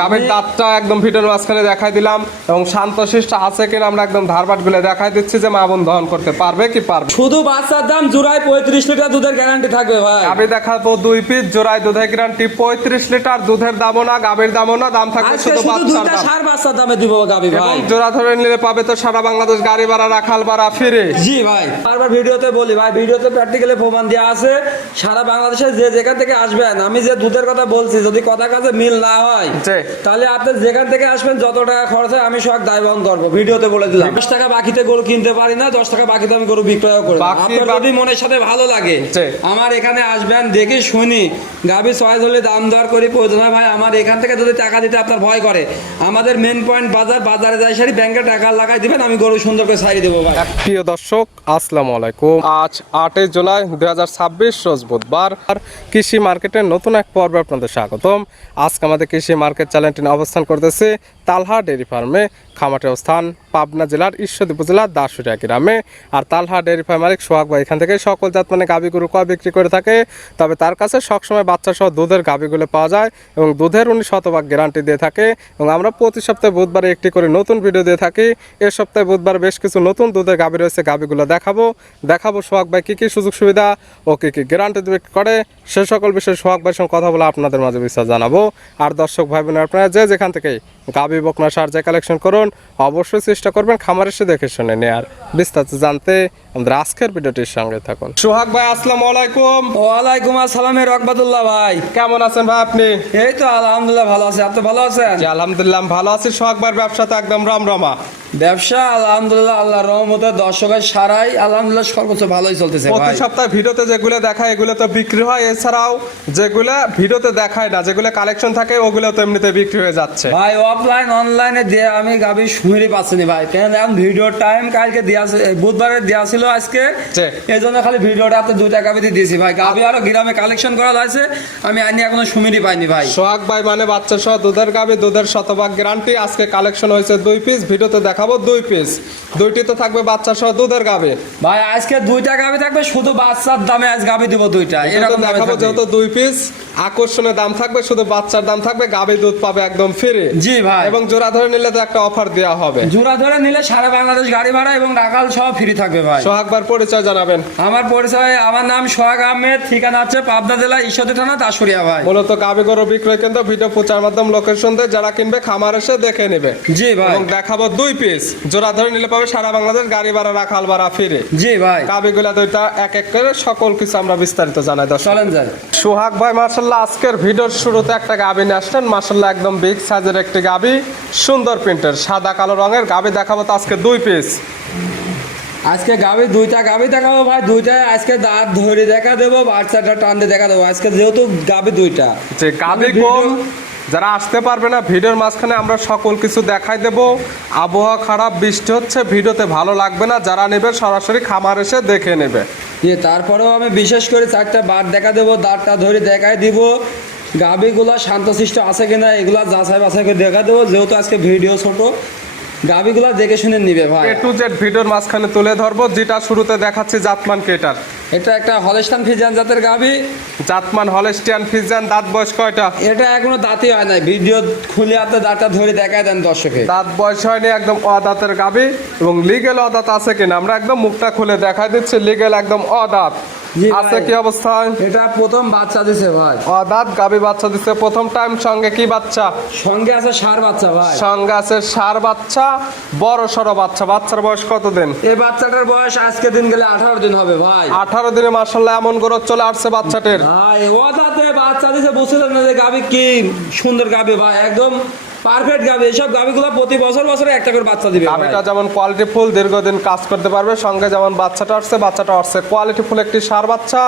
গাভীর দাঁতটা একদম ভিডিওর মাঝখানে দেখাই দিলাম এবং শান্তশিষ্ট আছে কিনা আমরা একদম ধারবাট গুলো দেখাই দিচ্ছি যে মা বোন দহন করতে পারবে কি পারবে। শুধু বাচ্চার দাম জোড়ায় 35 লিটার দুধের গ্যারান্টি থাকবে ভাই। গাভী দেখাবো 2 পিস জোড়ায় দুধের গ্যারান্টি 35 লিটার, দুধের দামও না গাভীর দামও না, দাম থাকবে আজকে শুধু শুধু বাচ্চার দুইটা দাম। সার বাচ্চার দামে দিব গাভী এবং ভাই। জোড়া ধরে নিলে পাবে তো সারা বাংলাদেশ গাড়ি ভাড়া রাখাল ভাড়া ফিরে। জি ভাই, বারবার ভিডিওতে বলি ভাই, ভিডিওতে প্র্যাকটিক্যালি প্রমাণ দেওয়া আছে। সারা বাংলাদেশে যে যেখান থেকে আসবেন, আমি যে দুধের কথা বলছি যদি কথা কাজে মিল না হয় জি। তাহলে আপনি যেখান থেকে আসবেন যত টাকা খরচ হয় আমি সব দায় বহন করবো। ভিডিওতে বলে দিলাম 10 টাকা বাকিতে গরু কিনতে পারি না, 10 টাকা বাকিতে আমি গরু বিক্রয় করি। আপনার যদি মনের সাথে ভালো লাগে জি। আমার এখানে আসবেন, দেখে শুনি গাভী চয়েস হলে দাম দর করি। প্রয়োজন হয় ভাই আমার এখান থেকে যদি টাকা দিতে আপনার ভয় করে, আমাদের মেন পয়েন্ট বাজারে যাই সারি ব্যাংকে টাকা লাগাই দিবেন, আমি গরু সুন্দর করে ছাড়িয়ে দেবো ভাই। প্রিয় দর্শক আসসালামু আলাইকুম। আজ 8 জুলাই 2026 রোজ বুধবার। আর কৃষি মার্কেটের নতুন এক পর্বে আপনাদের স্বাগতম। আজকে আমাদের কৃষি মার্কেট চ্যানেলটি অবস্থান করতেছে তালহা ডেয়ারি ফার্মে। খামাটের অবস্থান পাবনা জেলার ঈশ্বরদী উপজেলার দাসুরিয়া গ্রামে। আর তালহা ডেয়ারি ফার্ম মালিক সোহাগ ভাই এখান থেকে সকল জাত মানে গাভী গরু কয় বিক্রি করে থাকে। তবে তার কাছে সবসময় বাচ্চা সহ দুধের গাভীগুলো পাওয়া যায় এবং দুধের উনি শতভাগ গ্যারান্টি দিয়ে থাকে। এবং আমরা প্রতি সপ্তাহে বুধবারে একটি করে নতুন ভিডিও দিয়ে থাকি। এ সপ্তাহে বুধবার বেশ কিছু নতুন দুধের গাভী রয়েছে, গাভীগুলো দেখাবো সোহাগ ভাই কী কী সুযোগ সুবিধা ও কী কী গ্যারান্টি বিক্রি করে সে সকল বিষয়ে সোহাগ ভাইয়ের সঙ্গে কথা বলে আপনাদের মাঝে বিস্তার জানাবো। আর দর্শক ভাই বোনেরা আপনারা যে যেখান থেকে গাভী বকনা সার যে কালেকশন করুন অবশ্যই চেষ্টা করবেন খামার এসে দেখে শুনে নেয়ার। বিস্তারিত জানতে আমাদের আজকের ভিডিওটির সঙ্গে থাকুন। সোহাগ ভাই আসসালামু আলাইকুম। ওয়ালাইকুম আসসালাম রহমতুল্লাহ ভাই। কেমন আছেন ভাই আপনি? এই তো আলহামদুলিল্লাহ ভালো আছি, আপনি ভালো আছেন? জি আলহামদুলিল্লাহ ভালো আছি। সোহাগ ভাইয়ের ব্যবসা তো একদম রমরমা। ব্যবসা আলহামদুলিল্লাহ আল্লাহর রহমতে দর্শকের সারাই আলহামদুলিল্লাহ সর্বোচ্চ ভালোই চলতেছে প্রতি ভাই। সপ্তাহে ভিডিওতে যেগুলো দেখায় এগুলো তো বিক্রি হয়, এছাড়াও যেগুলো ভিডিওতে দেখায় না যেগুলো কালেকশন থাকে ওগুলো তো এমনিতে বিক্রি হয়ে যাচ্ছে ভাই অফলাইন অনলাইনে দিয়ে আমি গাভী শুনেরই পাচ্ছিনি ভাই, কেন এখন ভিডিওর টাইম কালকে দেওয়া বুধবারে দেওয়া ছিল আজকে, জি। এই জন্য খালি ভিডিওটা আপনি 2টা গাভীতে দিয়েছি ভাই। গাভী আরো গ্রামে কালেকশন করা হয়েছে, আমি আইনি এখনো শুনেরই পাইনি ভাই। সোহাগ ভাই মানে বাচ্চা সহ দুধের গাভী, দুধের শতভাগ গ্যারান্টি। আজকে কালেকশন হয়েছে 2 পিস, ভিডিওতে দেখাবো 2 পিস। দুইটি তো থাকবে বাচ্চা সহ দুধের গাভী ভাই। আজকে 2টা গাভী থাকবে, শুধু বাচ্চার দামে আজ গাভী দিব 2টা, এরকম দামে দেখাবো। থাকবে। যেহেতু 2 পিস আকর্ষণীয় দাম থাকবে, শুধু বাচ্চার দাম থাকবে, গাভী দুধ পাবে একদম ফ্রি। জি ভাই। এবং জোড়া ধরে নিলে তো একটা অফার দেওয়া হবে। জোড়া ধরে নিলে সারা বাংলাদেশ গাড়ি ভাড়া এবং রাখাল সহ ফ্রি থাকবে ভাই। সোহাগ ভাইয়ের পরিচয় জানাবেন। আমার পরিচয়, আমার নাম সোহাগ আহমেদ, ঠিকানা আছে পাবনা জেলা ঈশ্বরদী থানা দাসুরিয়া ভাই। মূলত গাভী গরু বিক্রয় কেন্দ্র, ভিডিও প্রচার মাধ্যম লোকেশন দিয়ে যারা কিনবে খামার এসে দেখে নেবে। জি ভাই। এবং দেখাবো 2 পিস জোড়া ধরে নিলে পাবে সারা বাংলাদেশ গাড়ি ভাড়া রাখাল ভাড়া ফিরে। জি ভাই। গাভীগুলা দুইটা এক এক করে সকল কিছু আমরা বিস্তারিত জানাই দর্শক। চলেন যাই। সোহাগ ভাই মাশাআল্লাহ আজকের ভিডিওর শুরুতে একটা গাভী নিয়ে আসলেন, মাশাআল্লাহ একদম বিগ সাইজের একটি গাভী, সুন্দর প্রিন্টের সাদা কালো রঙের গাভী। দেখাবো তো আজকে 2 পিস। আজকে গাভী 2টা গাভী দেখাবো ভাই, 2টায় আজকে দাঁত ধরে দেখা দেবো, বাচ্চাটা টান দিয়ে দেখা দেবো। আজকে যেহেতু গাভী 2টা, যে গাভী কম যারা আসতে পারবে না ভিডিওর মাঝখানে আমরা সকল কিছু দেখাই দেব। আবহাওয়া খারাপ, বৃষ্টি হচ্ছে, ভিডিওতে ভালো লাগবে না, যারা নেবে সরাসরি খামার এসে দেখে নেবে। তারপরেও আমি বিশেষ করে 4টা বার দেখা দেবো, দাঁতটা ধরে দেখাই দিব। গাভীগুলা শান্তশিষ্ট আছে কিনা এগুলা যাচাই বাছাই করে দেখা দেবো, যেহেতু আজকে ভিডিও ছোট, গাভীগুলা দেখে শুনে নিবে ভাই। A to Z ভিডিওর মাঝখানে তুলে ধরবো। যেটা শুরুতে দেখাচ্ছি জাতমান কেটার, এটা একটা হলস্টাইন ফ্রিজিয়ান জাতের গাভী। জাতমান হলস্টিয়ান ফ্রিজিয়ান। দাঁত বয়স কয়টা? এটা এখনো দাঁতই হয় নাই, ভিডিও খুলে হাতে দাঁতটা ধরে দেখায় দেন দর্শকে। দাঁত বয়স হয়নি, একদম অদাঁতের গাভী। এবং লিগেল অদাঁত আছে কিনা আমরা একদম মুখটা খুলে দেখাই দিচ্ছি। লিগেল একদম অদাঁত জি ভাই। আছে। কি অবস্থায়? এটা প্রথম বাচ্চা দিছে ভাই। অদাঁত গাভী বাচ্চা দিচ্ছে প্রথম টাইম। সঙ্গে কি বাচ্চা? সঙ্গে আছে ষাঁড় বাচ্চা ভাই। সঙ্গে আছে ষাঁড় বাচ্চা, বড় সড়ো বাচ্চা। বাচ্চার বয়স কতদিন? এই বাচ্চাটার বয়স আজকে দিন গেলে 18 দিন হবে ভাই। 18 দিনে মাশাআল্লাহ এমন গ্রোথ চলে আসছে বাচ্চাটির। ভাই ওদাতে বাচ্চা দিছে, বুঝছিলেন না যে গাভী কি সুন্দর গাভী ভাই, একদম পারফেক্ট গাভী। এইসব গাভীগুলো প্রতি বছর বছরে একটা করে বাচ্চা দিবে ভাই। গাভীটা যেমন কোয়ালিটি ফুল, দীর্ঘদিন কাজ করতে পারবে। সঙ্গে যেমন বাচ্চাটা আসছে কোয়ালিটি ফুল একটি ষাঁড় বাচ্চা।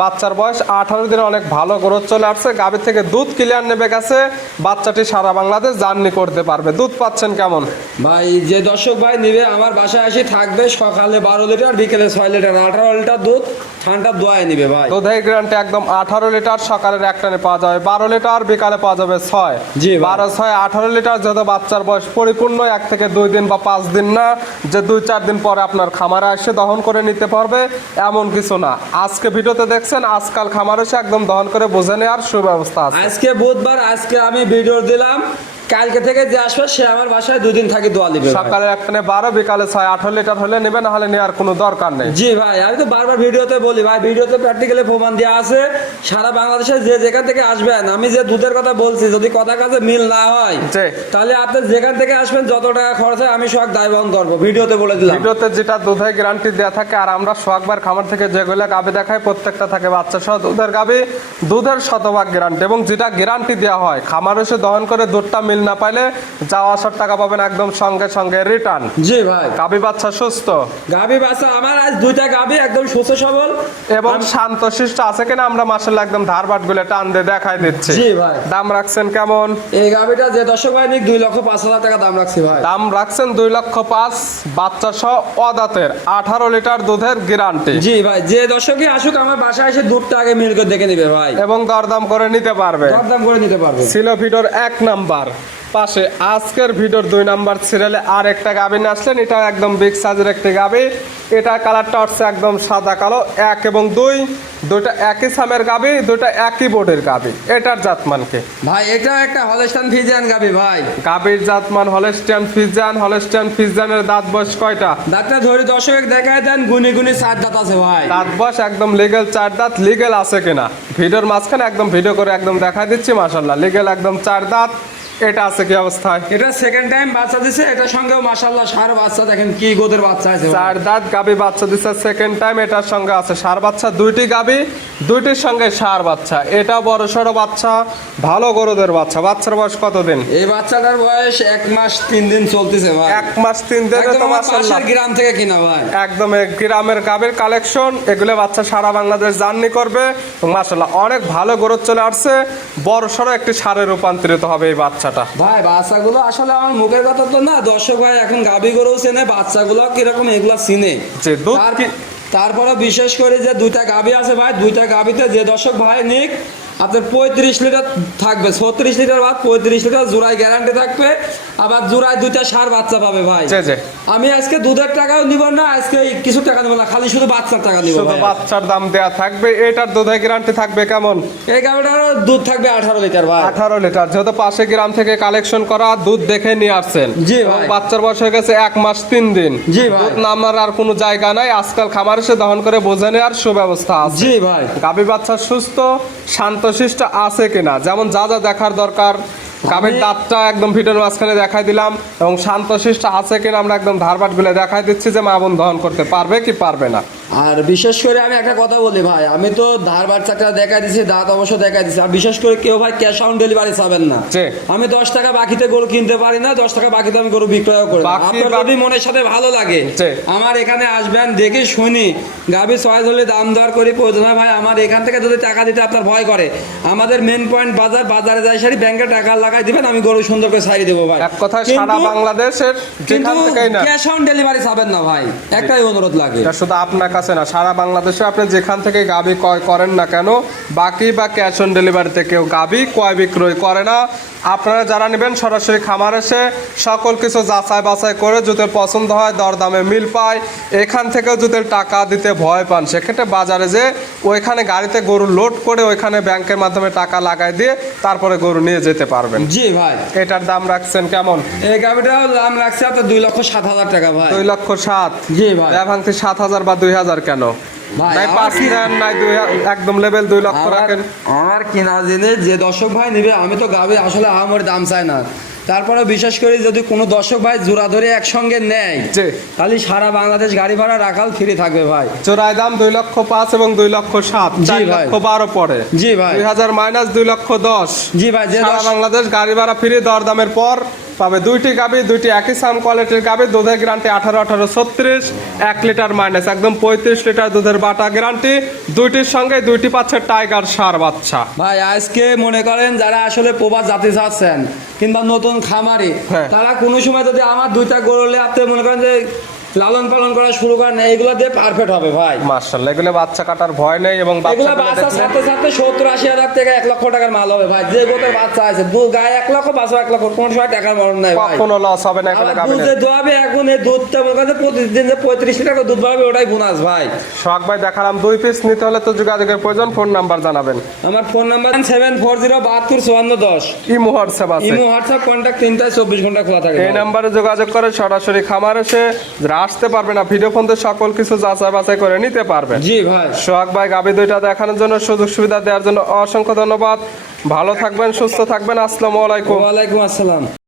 বাচ্চার বয়স 18 দিনে অনেক ভালো গ্রোথ চলে আসছে। গাভী থেকে দুধ ক্লিয়ার নেবে গেছে। বাচ্চাটি সারা বাংলাদেশ জার্নি করতে পারবে। দুধ পাচ্ছেন কেমন? ভাই যে দর্শক ভাই নিবে আমার বাসায় আসি থাকবে, সকালে 12 লিটার, বিকেলে 6 লিটার, 18 লিটার দুধ ঠান্ডা দোয়ায় নিবে ভাই। দুধের গ্যারান্টি একদম 18 লিটার। সকালের এক টানে পাওয়া যাবে 12 লিটার, বিকালে পাওয়া যাবে 6। জি ভাই। 12 6 18 লিটার, যেহেতু বাচ্চার বয়স পরিপূর্ণ 1 থেকে 2 দিন বা 5 দিন না, যে 2-4 দিন পরে আপনার খামারে এসে দহন করে নিতে পারবে এমন কিছু না। আজকে ভিডিওতে দেখছেন আজকাল খামারে এসে একদম দহন করে বুঝে নেওয়ার সুব্যবস্থা আছে। আজকে বুধবার, আজকে আমি ভিডিও দিলাম, কালকে থেকে যে আসবে সে আমার বাসায় 2 দিন থাকি দোয়া দিবে। সকালে একটানে 12, বিকালে 6-18 লিটার হলে নেবে, না হলে নেওয়ার কোনো দরকার নেই। জি ভাই, আমি তো বারবার ভিডিওতে বলি ভাই, ভিডিওতে প্র্যাকটিক্যালি প্রমাণ দেওয়া আছে। সারা বাংলাদেশে যে যেখান থেকে আসবেন, আমি যে দুধের কথা বলছি, যদি কথা কাজে মিল না হয় জি। তাহলে আপনি যেখান থেকে আসবেন যত টাকা খরচ হয় আমি সব দায় বহন করবো, ভিডিওতে বলে দিলাম। ভিডিওতে যেটা দুধের গ্যারান্টি দেওয়া থাকে, আর আমরা সোহাগবার খামার থেকে যেগুলো গাভী দেখাই প্রত্যেকটা থাকে বাচ্চা সহ দুধের গাভী, দুধের শতভাগ গ্যারান্টি। এবং যেটা গ্যারান্টি দেওয়া হয়, খামার এসে দহন করে দুধটা মিল না পাইলে যাওয়া আসার টাকা পাবেন একদম সঙ্গে সঙ্গে রিটার্ন। জি ভাই, গাভী বাচ্চা সুস্থ, গাভী বাচ্চা আমার আজ 2টা গাভী একদম সুস্থ সবল এবং শান্তশিষ্ট আছে কিনা আমরা মাশাআল্লাহ একদম ধারবাট গুলো টান দিয়ে দেখাই দিচ্ছি। জি ভাই। দাম রাখছেন কেমন? এই গাভীটা যে দর্শক ভাই নিক 2,05,000 টাকা দাম রাখছি ভাই। দাম রাখছেন 2,05,000, বাচ্চা সহ অদাঁতের 18 লিটার দুধের গ্যারান্টি। জি ভাই, যে দর্শকই আসুক আমার বাসায় এসে দুধটা আগে মিল করে দেখে নিবে ভাই, এবং দরদাম করে নিতে পারবে। দরদাম করে নিতে পারবে। ছিল ভিডিওর 1 নাম্বার, পাশে আজকের ভিডিওর 2 নাম্বার সিরিয়ালে আর একটা গাভী নিয়ে আসলেন। এটা একদম বিগ সাইজের একটি গাভী, এটা কালারটা হচ্ছে একদম সাদা কালো। 1 এবং 2 দুইটা একই সামের গাভী, দুইটা একই বোর্ডের গাভী। এটার জাতমান কি ভাই? এটা একটা হলস্টাইন ফ্রিজিয়ান গাভী ভাই। গাভীর জাতমান হলস্টাইন ফ্রিজিয়ান। হলস্টাইন ফ্রিজিয়ানের দাঁত বয়স কয়টা? ডাক্তার ধরে দর্শক দেখায় দেন, গুনি গুনি 4 দাঁত আছে ভাই। দাঁত বয়স একদম লিগেল 4 দাঁত। লিগেল আছে কিনা ভিডিওর মাঝখানে একদম ভিডিও করে একদম দেখা দিচ্ছি। মাশাআল্লাহ লিগেল একদম 4 দাঁত। এটা আছে কি অবস্থায়? এটা সেকেন্ড টাইম বাচ্চা দিছে, এটার সঙ্গেও মাশাআল্লাহ সার বাচ্চা, দেখেন কি গোদের বাচ্চা আছে ভাই। 4 দাঁত গাভী বাচ্চা দিচ্ছে সেকেন্ড টাইম। এটার সঙ্গে আছে সার বাচ্চা, 2টি গাভী, 2টির সঙ্গে সার বাচ্চা। এটা বড় সড়ো বাচ্চা, ভালো গরুদের বাচ্চা। বাচ্চার বয়স কতদিন? এই বাচ্চাটার বয়স 1 মাস 3 দিন চলতেছে ভাই। 1 মাস 3 দিনে একদম তো আমার মাশাআল্লাহ পাশের গ্রাম থেকে কিনা ভাই। একদম এক গ্রামের গাভীর কালেকশন। এগুলো বাচ্চা সারা বাংলাদেশ জার্নি করবে। মাশাআল্লাহ অনেক ভালো গরু চলে আসছে। বড় সড়ো একটি সারে রূপান্তরিত হবে এই বাচ্চাটা। ভাই বাচ্চাগুলো আসলে আমার মুখের কথা তো না, দর্শক ভাই এখন গাভী গরু চেনে, বাচ্চাগুলো কিরকম এগুলা চিনে। যে দুধ তারপরে বিশেষ করে যে 2টা গাভী আছে ভাই, 2টা গাভীতে যে দর্শক ভাই নিক আপনার 35 লিটার থাকবে, 36 লিটার বাদ 35 লিটার জোড়ায় গ্যারান্টি থাকবে। আবার জোড়ায় 2টা সার বাচ্চা পাবে ভাই। আমি আজকে দুধের টাকাও নিব না, আজকে কিছু টাকা নেব না, খালি শুধু বাচ্চার টাকা নিব। শুধু বাচ্চার দাম দেয়া থাকবে। এটার দুধের গ্যারান্টি থাকবে কেমন? এই গাভীটার দুধ থাকবে 18 লিটার ভাই। 18 লিটার, যেহেতু পাশে গ্রাম থেকে কালেকশন করা দুধ দেখে নিয়ে আসছেন। জি ভাই। বাচ্চার বয়স হয়ে গেছে 1 মাস 3 দিন। জি ভাই। দুধ নামার আর কোনো জায়গা নাই। আজকাল খামার এসে দহন করে বোঝে নেওয়ার সুব্যবস্থা আছে। জি ভাই। গাভী বাচ্চা সুস্থ শান্তশিষ্ট আছে কিনা, যেমন যা যা দেখার দরকার। গাভীর দাঁতটা একদম ভিডিওর মাঝখানে দেখাই দিলাম, এবং শান্তশিষ্ট আছে কিনা আমরা একদম ধারবাট গুলো দেখাই দিচ্ছি যে মা বোন দহন করতে পারবে কি পারবে না। আর বিশেষ করে আমি একটা কথা বলি ভাই, আমি তো ধার বাচ্চাটা দেখাই দিছি, দাঁত অবশ্য দেখাই দিছি। আর বিশেষ করে কেউ ভাই ক্যাশ অন ডেলিভারি চাবেন না। আমি 10 টাকা বাকিতে গরু কিনতে পারি না, 10 টাকা বাকিতে আমি গরু বিক্রয় করি না। আপনার যদি মনের সাথে ভালো লাগে আমার এখানে আসবেন, দেখে শুনি গাভী চয়েস হলে দাম দর করি। প্রয়োজন হয় ভাই আমার এখান থেকে যদি টাকা দিতে আপনার ভয় করে, আমাদের মেন পয়েন্ট বাজার, বাজারে যাই সারি ব্যাংকে টাকা লাগাই দিবেন, আমি গরু সুন্দর করে ছাড়িয়ে দেবো ভাই। এক কথায় সারা বাংলাদেশের যেখান থেকেই না ক্যাশ অন ডেলিভারি চাবেন না ভাই, একটাই অনুরোধ লাগে। এটা শুধু আপনার কাছে না, সারা বাংলাদেশে আপনি যেখান থেকে গাভী ক্রয় করেন না কেন, বাকি বা ক্যাশ অন ডেলিভারিতে কেউ গাভী ক্রয় বিক্রয় করে না। আপনারা যারা নেবেন সরাসরি খামার এসে সকল কিছু যাচাই বাছাই করে যদি পছন্দ হয়, দরদামে মিল পায়, এখান থেকেও যদি টাকা দিতে ভয় পান, সেক্ষেত্রে বাজারে যে ওইখানে গাড়িতে গরু লোড করে ওইখানে ব্যাংকের মাধ্যমে টাকা লাগাই দিয়ে তারপরে গরু নিয়ে যেতে পারবেন। জি ভাই। এটার দাম রাখছেন কেমন? এই গাভীটার দাম রাখছে আপনার 2,07,000 টাকা ভাই। 2,07,000? জি ভাই। ভাঙতে 7,000 বা 2,000 কেন ভাই? নাই 5 দেন নাই 2 একদম লেভেল 2 লক্ষ রাখেন। আমার কিনা জেনে যে দর্শক ভাই নিবে, আমি তো গাভী আসলে আমার দাম চাই না। তারপরে বিশেষ করে যদি কোনো দর্শক ভাই জোড়া ধরে একসঙ্গে নেয়, তাহলে সারা বাংলাদেশ গাড়ি ভাড়া রাখাল ফ্রি থাকবে ভাই। জোড়ায় দাম 2,05,000 এবং 2,07,000, 4,12,000 পরে। জি ভাই। 2,000 মাইনাস 2,10,000। জি ভাই। সারা বাংলাদেশ গাড়ি ভাড়া ফ্রি। দরদামের পর পাবে 2টি গাভী, 2টি একই সাম কোয়ালিটির গাভী। দুধের গ্যারান্টি 18-18-36, 1 লিটার মাইনাস একদম 35 লিটার দুধের বাটা গ্যারান্টি। 2টির সঙ্গে 2টি পাচ্ছে টাইগার সার বাচ্চা। ভাই আজকে মনে করেন যারা আসলে প্রবাদ জাতি চাচ্ছেন কিংবা নতুন খামারি, তারা কোনো সময় যদি আমার 2টা গরু হলে আপনি মনে করেন যে লালন পালন করা শুরু করেন, এইগুলো দিয়ে পারফেক্ট হবে ভাই। মাশাআল্লাহ, এগুলো বাচ্চা কাটার ভয় নেই এবং এগুলো বাচ্চাগুলো বাচ্চা দেখলে- সাথে সাথে 70-80 হাজার থেকে 1 লক্ষ টাকার মাল হবে ভাই। যে গোতের বাচ্চা আছে গায়ে 1 লক্ষ, বাচ্চা 1 লক্ষ, কোনো সময় টাকার মরণ নাই ভাই। কখনো লস হবে না এগুলো আবার দুধ গাভিনের। যে দোয়াবে এখন, এই দুধটা মনে করেন প্রতিদিন যে 35 লিটার দুধ পাবে, ওটাই বোনাস ভাই। সোহাগ ভাই দেখালাম 2 পিস নিতে হলে তো যোগাযোগের প্রয়োজন, ফোন নাম্বার জানাবেন। আমার ফোন নাম্বার 7407245410। ইমো হোয়াটসঅ্যাপ আছে, ইমো হোয়াটসঅ্যাপ কন্ট্যাক্ট 3/24 ঘন্টা খোলা থাকে এই ভাই। নাম্বারে যোগাযোগ করে সরাসরি খামার এসে যারা আসতে পারবে না, ভিডিও ফোনতে সকল কিছু যাচাই বাছাই করে নিতে পারবেন। জি ভাই। সোহাগ ভাই গাভী দুইটা দেখানোর জন্য, সুযোগ সুবিধা দেওয়ার জন্য অসংখ্য ধন্যবাদ। ভালো থাকবেন, সুস্থ থাকবেন। আসসালামু আলাইকুম। ওয়ালাইকুম আসসালাম।